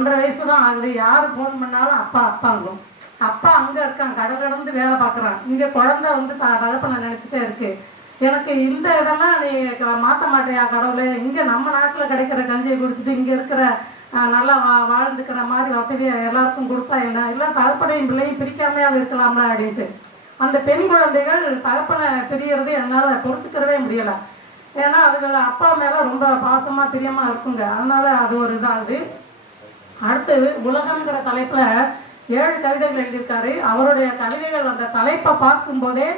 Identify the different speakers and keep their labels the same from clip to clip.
Speaker 1: ஒன்றரை வயசு தான் ஆகுது. யார் ஃபோன் பண்ணாலும் அப்பா அப்பாங்கும். அப்பா அங்கே இருக்கான் கடல் கடந்து வேலை பார்க்குறான் இங்கே குழந்தை வந்து த தகப்பனை நினச்சிட்டே இருக்கு. எனக்கு இந்த இதெல்லாம் நீ மாற்ற மாட்டேயா கடவுளே? இங்கே நம்ம நாட்டில் கிடைக்கிற கஞ்சியை குடிச்சிட்டு இங்கே இருக்கிற நல்லா வா வாழ்ந்துக்கிற மாதிரி வசதியை எல்லாருக்கும் கொடுத்தா என்ன? இல்லை தகப்பனையும் பிள்ளையும் பிரிக்காமையாக இருக்கலாம்ல அப்படின்ட்டு. அந்த பெண் குழந்தைகள் தகப்பனை பிரியறது என்னால் பொறுத்துக்கிறவே முடியலை. ஏன்னா அதுகள் அப்பா மேலே ரொம்ப பாசமாக பிரியமாக இருக்குங்க. அதனால அது ஒரு இதாகுது. அடுத்து உலகங்கிற தலைப்பில் ஏழு கவிதைகள் எழுதியிருக்காரு. அவருடைய கவிதைகள் அந்த தலைப்பை பார்க்கும்போதே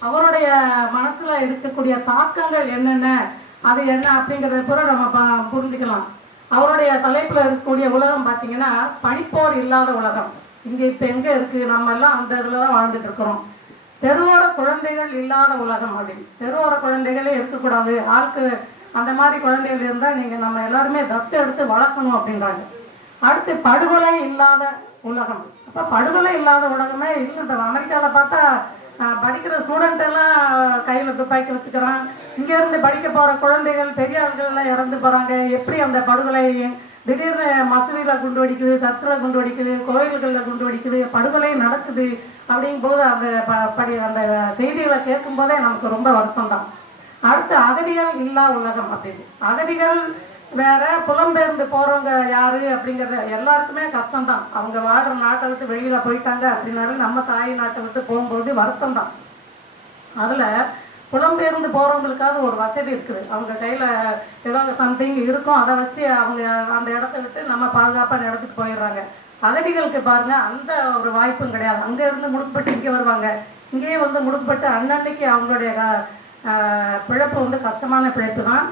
Speaker 1: அவருடைய மனசில் இருக்கக்கூடிய தாக்கங்கள் என்னென்ன அது என்ன அப்படிங்கிறத கூட நம்ம ப- புரிஞ்சுக்கலாம். அவருடைய தலைப்பில் இருக்கக்கூடிய உலகம் பார்த்தீங்கன்னா பனிப்போர் இல்லாத உலகம். இங்கே இப்போ எங்கே இருக்குது நம்ம எல்லாம் அந்த இதில் தான் வாழ்ந்துட்டு இருக்கிறோம். தெருவோர குழந்தைகள் இல்லாத உலகம் அப்படின்னு தெருவோர குழந்தைகளே இருக்கக்கூடாது. ஆளுக்கு அந்த மாதிரி குழந்தைகள் இருந்தால் நீங்கள் நம்ம எல்லாருமே தத்து எடுத்து வளர்க்கணும் அப்படின்றாங்க. அடுத்து படுகொலை இல்லாத உலகம். அப்போ படுகொலை இல்லாத உலகமே இல்லை இந்த அமெரிக்காவில் பார்த்தா படிக்கிற ஸ்டூடெண்ட் எல்லாம் கையில் துப்பாக்கி வச்சுக்கிறான் இங்கேருந்து படிக்க போகிற குழந்தைகள் பெரியவர்கள் எல்லாம் இறந்து போகிறாங்க எப்படி அந்த படுகொலை திடீர்னு மசூதியில் குண்டு வெடிக்குது சர்ச்சில் குண்டு வெடிக்குது கோயில்களில் குண்டு வெடிக்குது படுகொலை நடக்குது அப்படிங்கும்போது அந்த ப- படி அந்த செய்திகளை கேட்கும்போதே நமக்கு ரொம்ப வருத்தம் தான் அடுத்து அகதிகள் இல்லா உலகம் அப்படின்னு. அகதிகள் வேற புலம்பெயர்ந்து போறவங்க யாரு அப்படிங்கறது எல்லாருக்குமே கஷ்டம் தான் அவங்க வாழ்ற நாட்டை விட்டு வெளியில போயிட்டாங்க அப்படின்னாலும் நம்ம தாய் நாட்டை விட்டு போகும்போது வருத்தம் தான் அதுல புலம்பெயர்ந்து போறவங்களுக்காவது ஒரு வசதி இருக்குது. அவங்க கையில ஏதோ சம்திங் இருக்கும் அதை வச்சு அவங்க அந்த இடத்த விட்டு நம்ம பாதுகாப்பான இடத்துக்கு போயிடுறாங்க. அகதிகளுக்கு பாருங்க அந்த ஒரு வாய்ப்பும் கிடையாது. அங்க இருந்து முடுக்கப்பட்டு இங்கே வருவாங்க. இங்கேயே வந்து முடுக்கப்பட்டு அன்னன்னைக்கு அவங்களுடைய பிழைப்பு வந்து கஷ்டமான பிழைப்பு தான்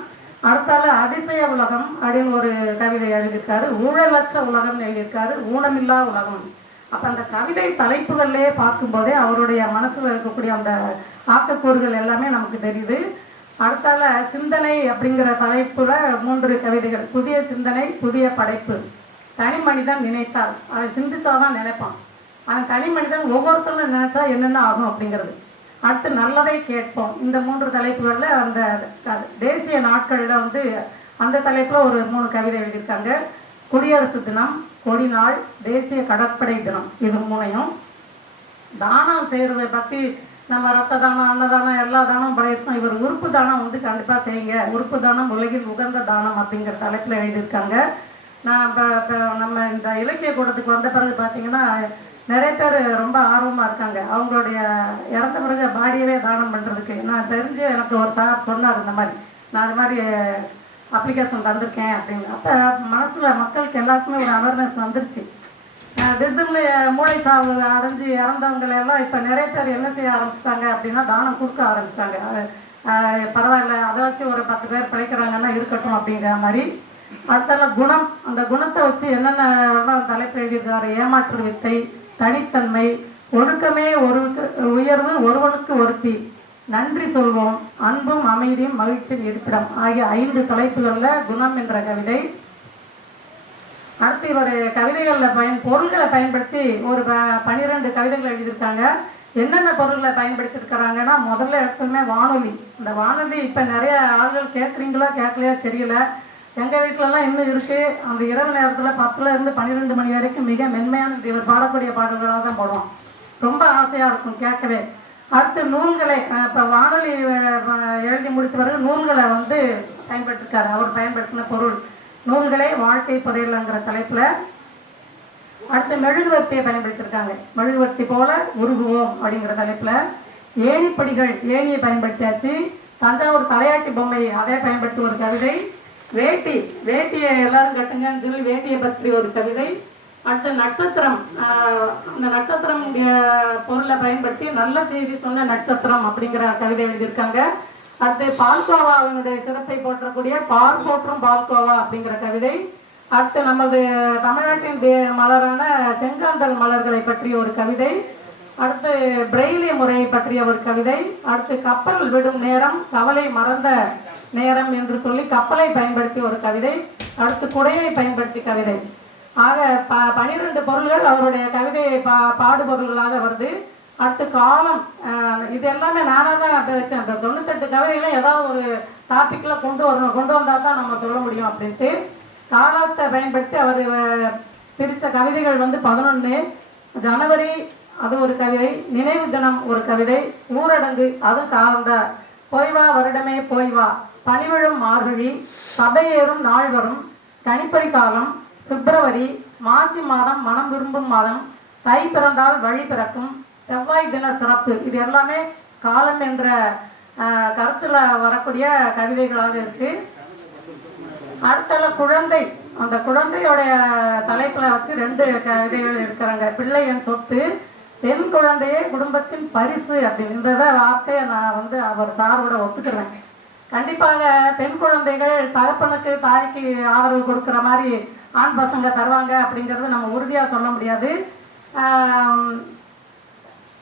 Speaker 1: அடுத்தால அதிசய உலகம் அப்படின்னு ஒரு கவிதை எழுதியிருக்காரு. ஊழலற்ற உலகம்னு எழுதியிருக்காரு. ஊனமில்லா உலகம். அப்ப அந்த கவிதை தலைப்புகள்லயே பார்க்கும்போதே அவருடைய மனசுல இருக்கக்கூடிய அந்த ஆக்கக்கூறுகள் எல்லாமே நமக்கு தெரியுது. அடுத்தால சிந்தனை அப்படிங்கிற தலைப்புல மூன்று கவிதைகள். புதிய சிந்தனை புதிய படைப்பு. தனி மனிதன் நினைத்தால். அவன் சிந்திச்சாதான் நினைப்பான். அவன் தனி மனிதன் ஒவ்வொருத்தரும் நினைச்சா என்னென்ன ஆகும் அப்படிங்கிறது. அடுத்து நல்லதை கேட்போம். இந்த மூன்று தலைப்புகளில் அந்த தேசிய நாட்களில் வந்து அந்த தலைப்பில் ஒரு மூணு கவிதை எழுதியிருக்காங்க. குடியரசு தினம் கொடி நாள் தேசிய கடற்படை தினம். இது மூணையும் தானம் செய்கிறத பற்றி நம்ம ரத்த தானம் அன்னதானம் எல்லா தானம் படையிருக்கோம் இவர் உறுப்பு தானம் வந்து கண்டிப்பாக செய்யுங்க. உறுப்பு தானம் உலகில் உகந்த தானம் அப்படிங்கிற தலைப்பில் எழுதியிருக்காங்க. நான் இப்போ இப்போ நம்ம இந்த இலக்கிய கூடத்துக்கு வந்த பிறகு பார்த்தீங்கன்னா நிறைய பேர் ரொம்ப ஆர்வமாக இருக்காங்க. அவங்களுடைய இறந்த பிறகு பாடியவே தானம் பண்ணுறதுக்கு நான் தெரிஞ்சு எனக்கு ஒரு சார் சொன்னார் இந்த மாதிரி. நான் அது மாதிரி அப்ளிகேஷன் தந்திருக்கேன் அப்படின்னு. அப்போ மனசில் மக்களுக்கு எல்லாருக்குமே ஒரு அவேர்னஸ் வந்துருச்சு. அஹ் திடீர்னு மூளை சாவு அடைஞ்சு இறந்தவங்களெல்லாம் இப்போ நிறைய பேர் என்ன செய்ய ஆரம்பிச்சிட்டாங்க அப்படின்னா தானம் கொடுக்க ஆரம்பிச்சிட்டாங்க. பரவாயில்ல. அதை வச்சு ஒரு பத்து பேர் பிழைக்கிறாங்கன்னா இருக்கட்டும் அப்படிங்கிற மாதிரி. அடுத்தால குணம். அந்த குணத்தை வச்சு என்னென்ன தலைப்பு எழுதியிருக்காரு? ஏமாற்று வித்தை தனித்தன்மை ஒழுக்கமே ஒரு உயர்வு ஒருவனுக்கு ஒருத்தி. நன்றி சொல்வோம் அன்பும் அமைதியும் மகிழ்ச்சியும் இருப்பிடம். ஆகிய ஐந்து தலைப்புகளில் குணம் என்ற கவிதை. அடுத்து இவர் கவிதைகளில் பயன் பொருள்களை பயன்படுத்தி ஒரு ப- பன்னிரெண்டு கவிதைகள் எழுதியிருக்காங்க. என்னென்ன பொருள்களை பயன்படுத்தியிருக்கிறாங்கன்னா முதல்ல எடுத்துமே வானொலி. இந்த வானொலி இப்போ நிறைய ஆள்கள் கேட்குறீங்களா கேட்கலையோ தெரியல. எங்கள் வீட்டிலலாம் இன்னும் இருக்குது அந்த இரவு நேரத்தில் பத்துலேருந்து பன்னிரெண்டு மணி வரைக்கும் மிக மென்மையான இவர் பாடக்கூடிய பாடல்களாக தான் போடுவோம் ரொம்ப ஆசையாக இருக்கும் கேட்கவே. அடுத்து நூல்களை இப்போ வானொலி எழுதி முடித்த பிறகு நூல்களை வந்து பயன்படுத்திருக்காரு. அவர் பயன்படுத்தின பொருள். நூல்களே வாழ்க்கை புதையலங்கிற தலைப்பில் அடுத்து மெழுகுவர்த்தியை பயன்படுத்தியிருக்காங்க மெழுகுவர்த்தி போல உருகுவோம் அப்படிங்கிற தலைப்பில் ஏணிப்படிகள் ஏணியை பயன்படுத்தியாச்சு. தஞ்சாவூர் தலையாட்டி பொம்மை அதை பயன்படுத்தி ஒரு கவிதை. வேட்டி வேட்டியை எல்லாரும் கட்டுங்கன்னு சொல்லி வேட்டியை பற்றி ஒரு கவிதை. அடுத்த நட்சத்திரம் அந்த நட்சத்திரம் பொருளை பயன்படுத்தி நல்ல செய்தி சொன்ன நட்சத்திரம் அப்படிங்கிற கவிதை எழுதியிருக்காங்க. அடுத்து பால்கோவாவினுடைய சிறப்பை போற்றக்கூடிய பால் போற்றும் பால்கோவா அப்படிங்கிற கவிதை. அடுத்து நமது தமிழ்நாட்டின் மலரான செங்காந்தல் மலர்களை பற்றிய ஒரு கவிதை. அடுத்து பிரெய்லி முறை பற்றிய ஒரு கவிதை. அடுத்து கப்பல் விடும் நேரம் கவலை மறந்த நேரம் என்று சொல்லி கப்பலை பயன்படுத்தி ஒரு கவிதை. அடுத்து குடையை பயன்படுத்தி கவிதை. ஆக ப பனிரெண்டு பொருள்கள் அவருடைய கவிதையை பா பாடுபொருள்களாக வருது. அடுத்து காலம் இது எல்லாமே நானாக தான் அப்படி வச்சேன். அந்த தொண்ணூத்தெட்டு கவிதைகளும் ஏதாவது ஒரு டாப்பிக்கில் கொண்டு வரணும் கொண்டு வந்தால் தான் நம்ம சொல்ல முடியும் அப்படின்ட்டு காலத்தை பயன்படுத்தி அவர் பிரித்த கவிதைகள் வந்து பதினொன்று ஜனவரி அது ஒரு கவிதை நினைவு தினம் ஒரு கவிதை ஊரடங்கு அது சார்ந்த போய் வா வருடமே போய் வா பனிவிழும் மார்கழி சபையேறும் நாள் வரும் கனிப்பறி காலம் பிப்ரவரி மாசி மாதம் மனம் விரும்பும் மாதம் தை பிறந்தால் வழி பிறக்கும் செவ்வாய் தின சிறப்பு. இது எல்லாமே காலம் என்ற கருத்தில் வரக்கூடிய கவிதைகளாக இருக்கு. அடுத்தல குழந்தை. அந்த குழந்தையோடைய தலைப்பில் வச்சு ரெண்டு கவிதைகள் இருக்கிறாங்க. பிள்ளை என் சொத்து பெண் குழந்தையே குடும்பத்தின் பரிசு அப்படின்றத வார்த்தையை நான் வந்து அவர் சாரோட ஒத்துக்கிறேன். கண்டிப்பாக பெண் குழந்தைகள் தகப்பனுக்கு தாய்க்கு ஆதரவு கொடுக்குற மாதிரி ஆண் பசங்க தருவாங்க அப்படிங்கிறது நம்ம உறுதியாக சொல்ல முடியாது.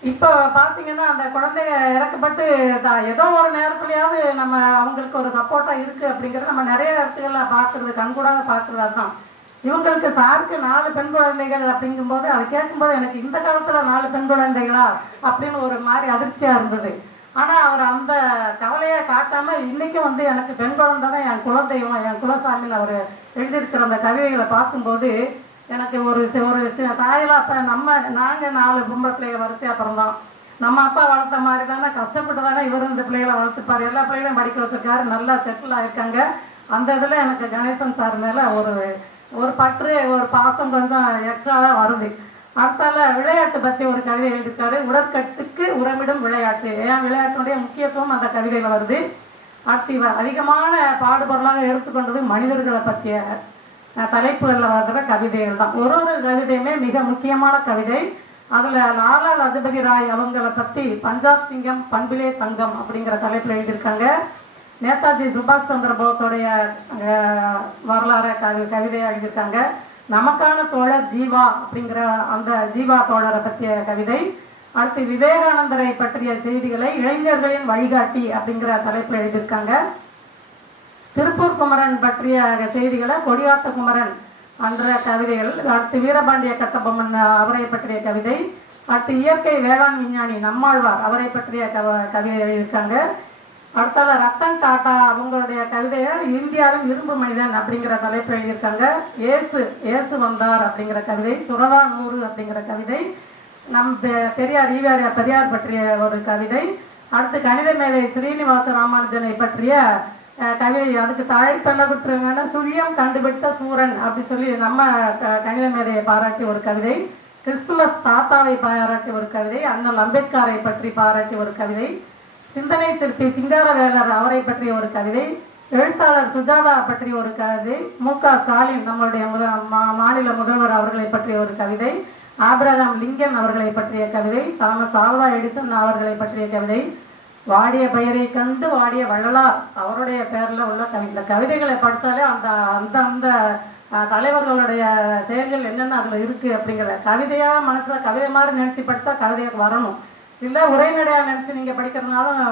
Speaker 1: இப்போ பார்த்தீங்கன்னா அந்த குழந்தைய இறக்கப்பட்டு தான் ஏதோ ஒரு நேரத்துலையாவது நம்ம அவங்களுக்கு ஒரு சப்போர்ட்டாக இருக்குது அப்படிங்கிறது நம்ம நிறைய இடத்துகளில் பார்க்குறது கண்கூடாக பார்க்குறது அதுதான். இவங்களுக்கு சாருக்கு நாலு பெண் குழந்தைகள் அப்படிங்கும்போது அதை கேட்கும்போது எனக்கு இந்த காலத்தில் நாலு பெண் குழந்தைகளா அப்படின்னு ஒரு மாதிரி அதிர்ச்சியாக இருந்தது. ஆனால் அவர் அந்த கவலையை காட்டாமல் இன்றைக்கும் வந்து எனக்கு பெண் குழந்தை தான் என் குலதெய்வம் என் குலசாமின்னு அவர் எழுதியிருக்கிற அந்த கவிதைகளை பார்க்கும்போது எனக்கு ஒரு ஒரு சாயலாக அப்போ நம்ம நாங்கள் நாலு பொம்பளை பிள்ளைகள் வரிசையாக பிறந்தோம். நம்ம அப்பா வளர்த்த மாதிரி தானே கஷ்டப்பட்டு தானே இவர் இந்த பிள்ளைகளை வளர்த்துப்பார். எல்லா பிள்ளைகளையும் படிக்க வச்சிருக்காரு நல்லா செட்டில் ஆகிருக்காங்க அந்த இதில் எனக்கு கணேசன் சார் மேலே ஒரு ஒரு பற்று ஒரு பாசம் கொஞ்சம் எக்ஸ்ட்ராவாக வருது. அடுத்தால விளையாட்டு பற்றி ஒரு கவிதை எழுதியிருக்காரு. உடற்கட்டுக்கு உரமிடும் விளையாட்டு. ஏன் விளையாட்டுடைய முக்கியத்துவம் அந்த கவிதையில் வருது. அடுத்து இவர் அதிகமான பாடுபொருளாக எடுத்துக்கொண்டது மனிதர்களை பற்றிய தலைப்புகளில் வர்ற கவிதைகள் தான். ஒரு ஒரு கவிதையுமே மிக முக்கியமான கவிதை. அதில் லாலா லஜபதி ராய் அவங்கள பற்றி பஞ்சாப் சிங்கம் பண்பிலே தங்கம் அப்படிங்கிற தலைப்பில் எழுதியிருக்காங்க. நேதாஜி சுபாஷ் சந்திர போஸோடைய வரலாறு கவி கவிதையை எழுதியிருக்காங்க. நமக்கான தோழர் ஜீவா அப்படிங்கிற அந்த ஜீவா தோழரை பற்றிய கவிதை. அடுத்து விவேகானந்தரை பற்றிய செய்திகளை இளைஞர்களின் வழிகாட்டி அப்படிங்கிற தலைப்பில் எழுதியிருக்காங்க. திருப்பூர் குமரன் பற்றிய செய்திகளை கொடியாத்த குமரன் என்ற கவிதைகள். அடுத்து வீரபாண்டிய கட்டபொம்மன் அவரை பற்றிய கவிதை. அடுத்து இயற்கை வேளாண் விஞ்ஞானி நம்மாழ்வார் அவரை பற்றிய கவ கவிதை எழுதியிருக்காங்க. அடுத்தால ரத்தன் டாட்டா அவங்களுடைய கவிதையை இந்தியாவின் இரும்பு மனிதன் அப்படிங்கிற தலைப்பு எழுதியிருக்காங்க. ஏசு ஏசு வந்தார் அப்படிங்கிற கவிதை சுரதா நூறு அப்படிங்கிற கவிதை நம் பெ- பெரியார் ஈவேரியா பெரியார் பற்றிய ஒரு கவிதை அடுத்து கணித மேதை ஸ்ரீனிவாச ராமானுஜனை பற்றிய கவிதை. அதுக்கு தலைப்பு என்ன கொடுத்துருங்கன்னா சுழியம் கண்டுபிடித்த சூரன் அப்படி சொல்லி நம்ம க- கணித மேதையை பாராட்டி ஒரு கவிதை கிறிஸ்துமஸ் தாத்தாவை பாராட்டி ஒரு கவிதை அண்ணல் அம்பேத்கரை பற்றி பாராட்டி ஒரு கவிதை சிந்தனை சிற்பி சிங்காரவேலர் அவரை பற்றிய ஒரு கவிதை எழுத்தாளர் சுஜாதா பற்றிய ஒரு கவிதை மு. க. ஸ்டாலின் நம்மளுடைய முதல் மா- மாநில முதல்வர் அவர்களை பற்றிய ஒரு கவிதை ஆபிரகாம் லிங்கன் அவர்களை பற்றிய கவிதை தாமஸ் ஆல்வா எடிசன் அவர்களை பற்றிய கவிதை வாடிய பெயரை கண்டு வாடிய வள்ளலார் அவருடைய பெயரில் உள்ள கவி இந்த கவிதைகளை படித்தாலே அந்த அந்த அந்த தலைவர்களுடைய செயல்கள் என்னென்ன அதில் இருக்குது அப்படிங்கிற கவிதையாக மனசில் கவிதை மாதிரி நினச்சி படித்தா கவிதைக்கு வரணும். இல்லை உரைநடையாக நினச்சி நீங்கள் படிக்கிறதுனாலும்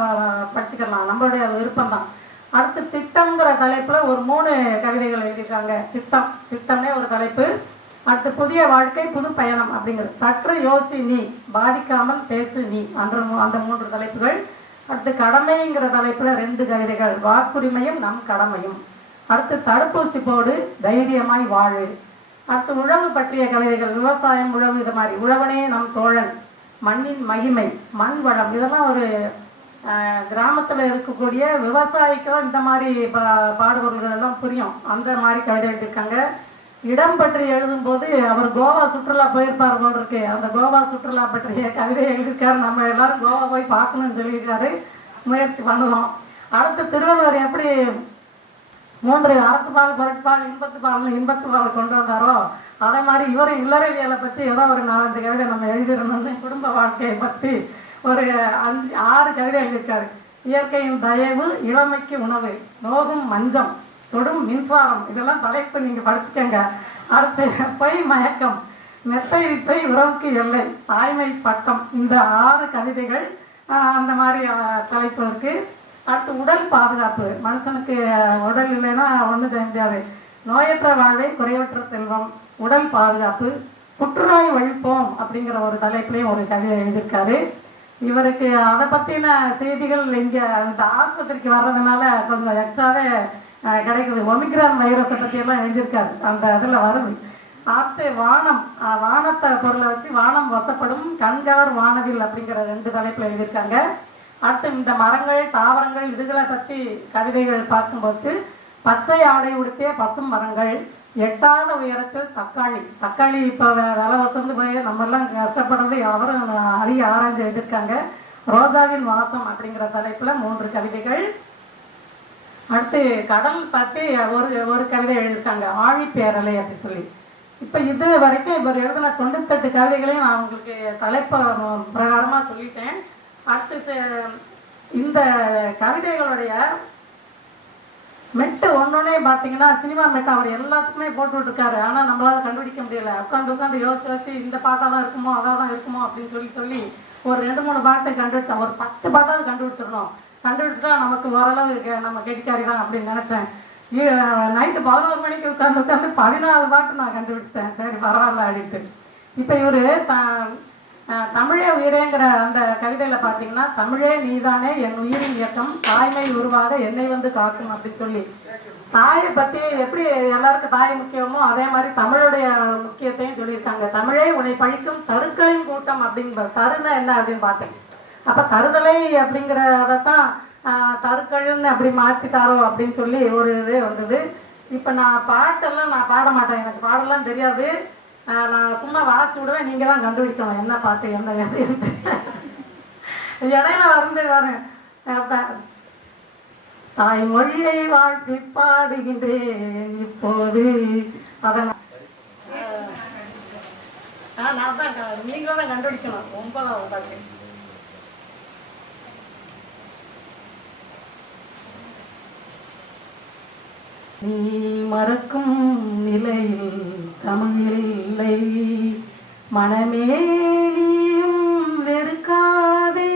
Speaker 1: படிச்சுக்கலாம். நம்மளுடைய விருப்பம் தான் அடுத்து திட்டம்ங்கிற தலைப்பில் ஒரு மூணு கவிதைகள் எழுதியிருக்காங்க. திட்டம். திட்டம்னே ஒரு தலைப்பு. அடுத்து புதிய வாழ்க்கை புது பயணம் அப்படிங்கிறது. சற்று யோசி நீ. பாதிக்காமல் பேசு நீ. அந்த அந்த மூன்று தலைப்புகள். அடுத்து கடமைங்கிற தலைப்பில் ரெண்டு கவிதைகள். வாக்குரிமையும் நம் கடமையும். அடுத்து தடுப்பூசி போடு தைரியமாய் வாழு. அடுத்து உழவு பற்றிய கவிதைகள். விவசாயம் உழவு இது மாதிரி. உழவனே நம் சோழன். மண்ணின் மகிமை மண் வளம். இதெல்லாம் ஒரு கிராமத்தில் இருக்கக்கூடிய விவசாயிக்கு தான் இந்த மாதிரி பா பாடுபொருள்கள் எல்லாம் புரியும். அந்த மாதிரி கவிதை எழுதியிருக்காங்க. இடம் பற்றி எழுதும்போது அவர் கோவா சுற்றுலா போயிருப்பார் போல் இருக்கு. அந்த கோவா சுற்றுலா பற்றிய கவிதை எழுதியிருக்காரு. நம்ம எல்லாரும் கோவா போய் பார்க்கணும்னு சொல்லியிருக்காரு. முயற்சி பண்ணுவோம் அடுத்து திருவள்ளுவர் எப்படி மூன்று அறத்துப்பால் பொருட்பால் இன்பத்து இன்பத்துப்பால் இன்பத்து பால் கொண்டு வந்தாரோ அதே மாதிரி இவர் இல்லறவியலை பற்றி ஏதோ ஒரு நாலஞ்சு கவிதை நம்ம எழுதிடணும்னு குடும்ப வாழ்க்கையை பற்றி ஒரு அஞ்சு ஆறு கவிதை எழுதியிருக்காரு. இயற்கையின் தயவு இளமைக்கு உணவு நோகும் மஞ்சம் தொடும் மின்சாரம் இதெல்லாம் தலைப்பு நீங்கள் படிச்சுக்கங்க. அடுத்து பொய் மயக்கம் மெத்தை விப்பை உறவுக்கு எல்லை தாய்மை பட்டம் இந்த ஆறு கவிதைகள் அந்த மாதிரி தலைப்பு இருக்குது அடுத்து உடல் பாதுகாப்பு. மனுஷனுக்கு உடல் இல்லைன்னா ஒன்றும் செய்ய முடியாது. நோயற்ற வாழ்வை குறைவற்ற செல்வம். உடல் பாதுகாப்பு. புற்றுநோய் ஒழிப்போம் அப்படிங்கிற ஒரு தலைப்புலேயும் ஒரு கவிதை எழுதியிருக்காரு. இவருக்கு அதை பற்றின செய்திகள் இங்கே அந்த ஆஸ்பத்திரிக்கு வர்றதுனால கொஞ்சம் எக்ஸ்ட்ராவே கிடைக்குது. ஒமிக்ரான் வைரஸை பற்றியெல்லாம் எழுதியிருக்காரு. அந்த இதில் வருது. அடுத்து வானம். வானத்தை பொருளை வச்சு வானம் வசப்படும் கண்கவர் வானவில் அப்படிங்கிற ரெண்டு தலைப்பில் எழுதியிருக்காங்க. அடுத்து இந்த மரங்கள் தாவரங்கள் இதுகளை பற்றி கவிதைகள் பார்க்கும்போது பச்சை ஆடை உடுத்திய பசும் மரங்கள் எட்டாத உயரத்தில் தக்காளி. தக்காளி இப்போ விலை வசந்து போய் நம்மெல்லாம் கஷ்டப்படுறது அவரும் அழிய ஆராய்ச்சி எழுதியிருக்காங்க ரோஜாவின் வாசம் அப்படிங்கிற தலைப்பில் மூன்று கவிதைகள். அடுத்து கடல் பற்றி ஒரு ஒரு கவிதை எழுதியிருக்காங்க. ஆழிப்பேரலை அப்படி சொல்லி. இப்போ இது வரைக்கும் இவர் எழுதின தொண்ணூத்தெட்டு கவிதைகளையும் நான் உங்களுக்கு தலைப்பு பிரகாரமாக சொல்லிட்டேன். அடுத்து இந்த கவிதைகளுடைய மெட்டு ஒன்றுனே பார்த்தீங்கன்னா சினிமா மெட்டு அவர் எல்லாத்துக்குமே போட்டு ஆனால் நம்மளால் கண்டுபிடிக்க முடியல. உட்காந்து உட்காந்து யோசிச்சு வச்சு இந்த பாட்டாக தான் இருக்குமோ அதாக தான் இருக்குமோ அப்படின்னு சொல்லி சொல்லி ஒரு ரெண்டு மூணு பாட்டு கண்டுபிடிச்சோம் ஒரு பத்து பாட்டாவது கண்டுபிடிச்சிடணும். கண்டுபிடிச்சிட்டா நமக்கு ஓரளவு நம்ம கெட்டிக்காரி தான் அப்படின்னு நினச்சேன். நைட்டு பதினோரு மணிக்கு உட்காந்து உட்காந்து பதினாறு பாட்டு நான் கண்டுபிடிச்சிட்டேன். சரி பரவாயில்ல அப்படின்ட்டு. இப்போ இவர் த தமிழே உயிரேங்கிற அந்த கவிதையில் பார்த்தீங்கன்னா தமிழே நீதானே என் உயிரின் இயக்கம் தாய்மை உருவாக என்னை வந்து காக்கும் அப்படின்னு சொல்லி. தாயை பற்றி எப்படி எல்லாருக்கும் தாய் முக்கியமோ அதே மாதிரி தமிழுடைய முக்கியத்தையும் சொல்லியிருக்காங்க. தமிழே உன்னை பழிக்கும் தருக்களின் கூட்டம் அப்படிங்கிற தருன்னா என்ன அப்படின்னு பார்த்தேன். அப்போ தருதலை அப்படிங்கிறதான் தருக்கள்னு அப்படி மாற்றிட்டாரோ அப்படின்னு சொல்லி ஒரு இது வந்தது. இப்போ நான் பாட்டெல்லாம் நான் பாட மாட்டேன். எனக்கு பாடெல்லாம் தெரியாது. நான் சும்மா வாசிச்சு விடுவேன். நீங்கள் தான் கண்டுபிடிக்கணும் என்ன பாட்டு என்ன எதுன்ட்டு இடையில வந்து வரேன் தாய்மொழியை வாழ்த்தி பாடுகின்றேன் இப்போது. அதனால் நான் தான் நீங்களும் தான் கண்டுபிடிக்கணும். நீ மறக்கும் நிலையில் தமிழ் இல்லை மனமே நீயும் வெறுக்காதே.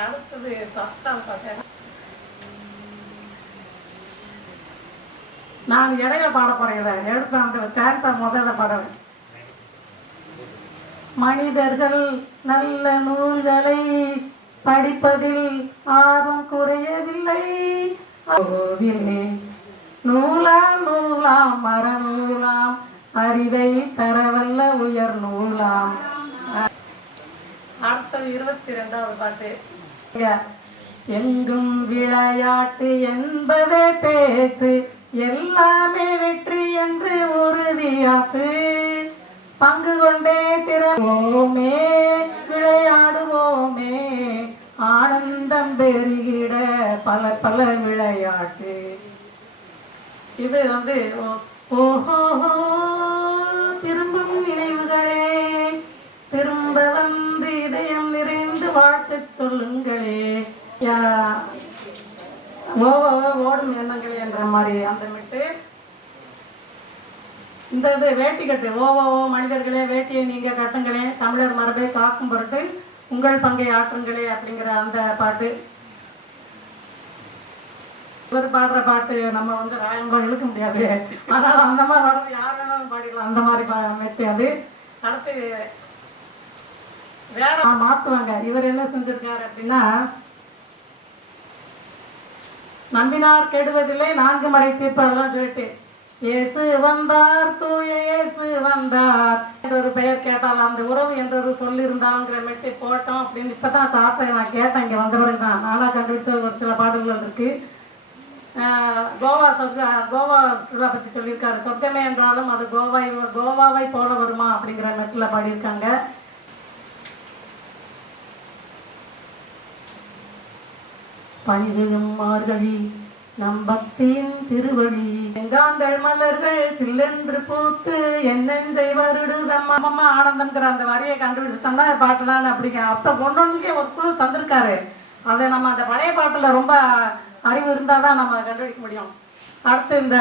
Speaker 1: அடுத்தது பத்தாம் பாட்டு நான் இடையில பாட போறேன் இதை. எடுத்து அந்த சான்ஸா முதல்ல பாடுவேன் மனிதர்கள் நல்ல நூல்களை படிப்பதில் ஆர்வம் குறையவில்லை. கோவிலே நூலாம் நூலாம் மரநூலாம் அறிவை தரவல்ல உயர் நூலாம். அடுத்தது இருபத்தி ரெண்டாவது பாட்டு. எங்கும் விளையாட்டு என்பதே பேச்சு எல்லாமே வெற்றி என்று உறுதியாச்சு. பங்கு கொண்டே திறவோமே விளையாடுவோமே. ஆனந்தம் பெருகிட பல பல விளையாட்டு. இது வந்து ஓஹோ திரும்பும் நினைவுகளே. திரும்ப வந்து இதயம் நிறைந்து வாழ்த்து சொல்லுங்களே. யா- ஓடும் எண்ணங்கள் என்ற மாதிரி அந்த மிட்டு. இந்த இது வேட்டி கட்டு ஓ ஓ மனிதர்களே வேட்டியை நீங்க கட்டுங்களே. தமிழர் மரபை காக்கும் பொருட்டு உங்கள் பங்கை ஆற்றுங்களே அப்படிங்கிற அந்த பாட்டு. இவர் பாடுற பாட்டு நம்ம வந்து ராயம்பா இழுக்க முடியாது. அதனால அந்த மாதிரி வர்றது யார் வேணாலும் பாடிடலாம். அந்த மாதிரி பா- அது. அடுத்து வேற மாத்துவாங்க. இவர் என்ன செஞ்சிருக்காரு அப்படின்னா நம்பினார் கெடுவதில்லை நான்கு மறை தீர்ப்பு அதெல்லாம் சொல்லிட்டு இயேசு வந்தார் தூய இயேசு வந்தார். என்ற ஒரு பெயர் கேட்டால் அந்த உறவு என்ற ஒரு சொல்லியிருந்தாங்கிற மெட்டி போட்டோம் அப்படின்னு இப்பதான் சாப்பிட்டேன். நான் கேட்டேன் இங்கே வந்தவரை தான். நானாக கண்டுபிடிச்ச ஒரு சில பாடல்கள் இருக்கு. கோவா சொர்க்க கோவா சுற்றுலா பற்றி சொல்லியிருக்காரு. சொர்க்கமே என்றாலும் அது கோவாய் கோவாவை போல வருமா அப்படிங்கிற மெட்டில் பாடியிருக்காங்க. பணிவிழும் மார்கழி நம் பக்தியின் திருவழி எங்காந்தள் மலர்கள் சில்லென்று பூத்து என்னெஞ்சை வருடுதம்மா. அம்மா ஆனந்தம்ங்கிற அந்த வரியை கண்டுபிடிச்சிட்டோம்னா பாட்டுலாம் அப்படிங்க. அப்போ பொண்ணுக்கே ஒரு குழு தந்திருக்காரு. அதை நம்ம அந்த பழைய பாட்டில் ரொம்ப அறிவு இருந்தால் தான் நம்ம கண்டுபிடிக்க முடியும். அடுத்து இந்த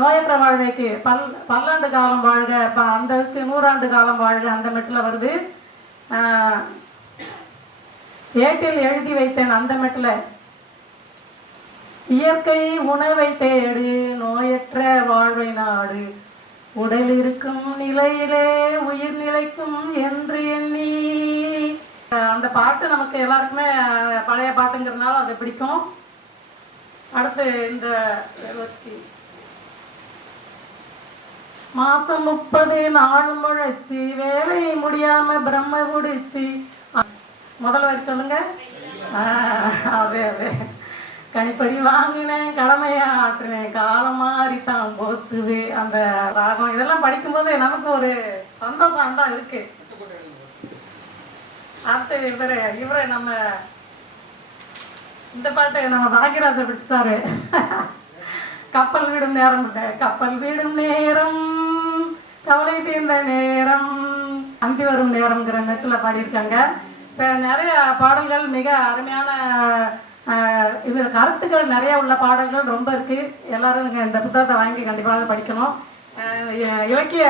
Speaker 1: நோயற்ற வாழ்வைக்கு பல் பல்லாண்டு காலம் வாழ்க. இப்போ அந்த இதுக்கு நூறாண்டு காலம் வாழ்க. அந்த மெட்டில் வருது. ஏட்டில் எழுதி வைத்தேன் அந்த மெட்டில். இயற்கை உணவை தேடு நோயற்ற வாழ்வை நாடு. உடல் இருக்கும் நிலையிலே உயிர் நிலைக்கும் என்று எண்ணி. அந்த பாட்டு நமக்கு எல்லாருக்குமே பழைய பாட்டுங்கிறதுனால அது பிடிக்கும். அடுத்து இந்த மாசம் முப்பது நாள் முழைச்சி வேலை முடியாம பிரம்ம குடிச்சு முதல்ல வரி சொல்லுங்க. அதே அதே. கணிப்படி வாங்கினேன் கடமையை ஆற்றினேன். காலம் மாறி தான் போச்சுது அந்த ராகம் இதெல்லாம் படிக்கும்போது நமக்கு ஒரு சந்தோஷம் தான் இருக்கு. அடுத்து இவரு இவரை நம்ம இந்த பாட்டை நம்ம பாக்கியராஜ பிடிச்சிட்டாரு. கப்பல் விடும் நேரம் கப்பல் விடும் நேரம் கவலை தீர்ந்த நேரம் அந்தி வரும் நேரம்ங்கிற நெட்டில் பாடியிருக்காங்க. இப்போ நிறைய பாடல்கள் மிக அருமையான இதில் கருத்துக்கள் நிறைய உள்ள பாடல்கள் ரொம்ப இருக்கு. எல்லாரும் இந்த புத்தகத்தை வாங்கி கண்டிப்பாக படிக்கணும். இ- இலக்கிய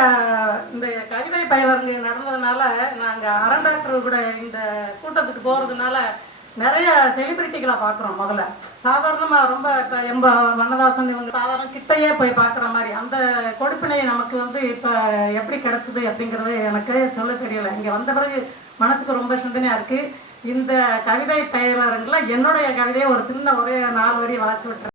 Speaker 1: இந்த கவிதை பயிலரங்கு நடந்ததுனால நாங்கள் அரண் டாக்டர் கூட இந்த கூட்டத்துக்கு போகிறதுனால நிறைய செலிபிரிட்டிகளை பார்க்குறோம் முதல்ல. சாதாரணமாக ரொம்ப இப்போ எம்ப வண்ணதாசன் இவங்க சாதாரண கிட்டையே போய் பார்க்குற மாதிரி அந்த கொடுப்பினை நமக்கு வந்து இப்போ எப்படி கிடச்சிது அப்படிங்கிறது எனக்கு சொல்ல தெரியல. இங்கே வந்த பிறகு மனசுக்கு ரொம்ப சிந்தனையாக இருக்குது இந்த கவிதை பெயரங்கில் என்னுடைய கவிதையை ஒரு சின்ன ஒரே நாலு வரி வளர்ச்சி விட்டுறேன்.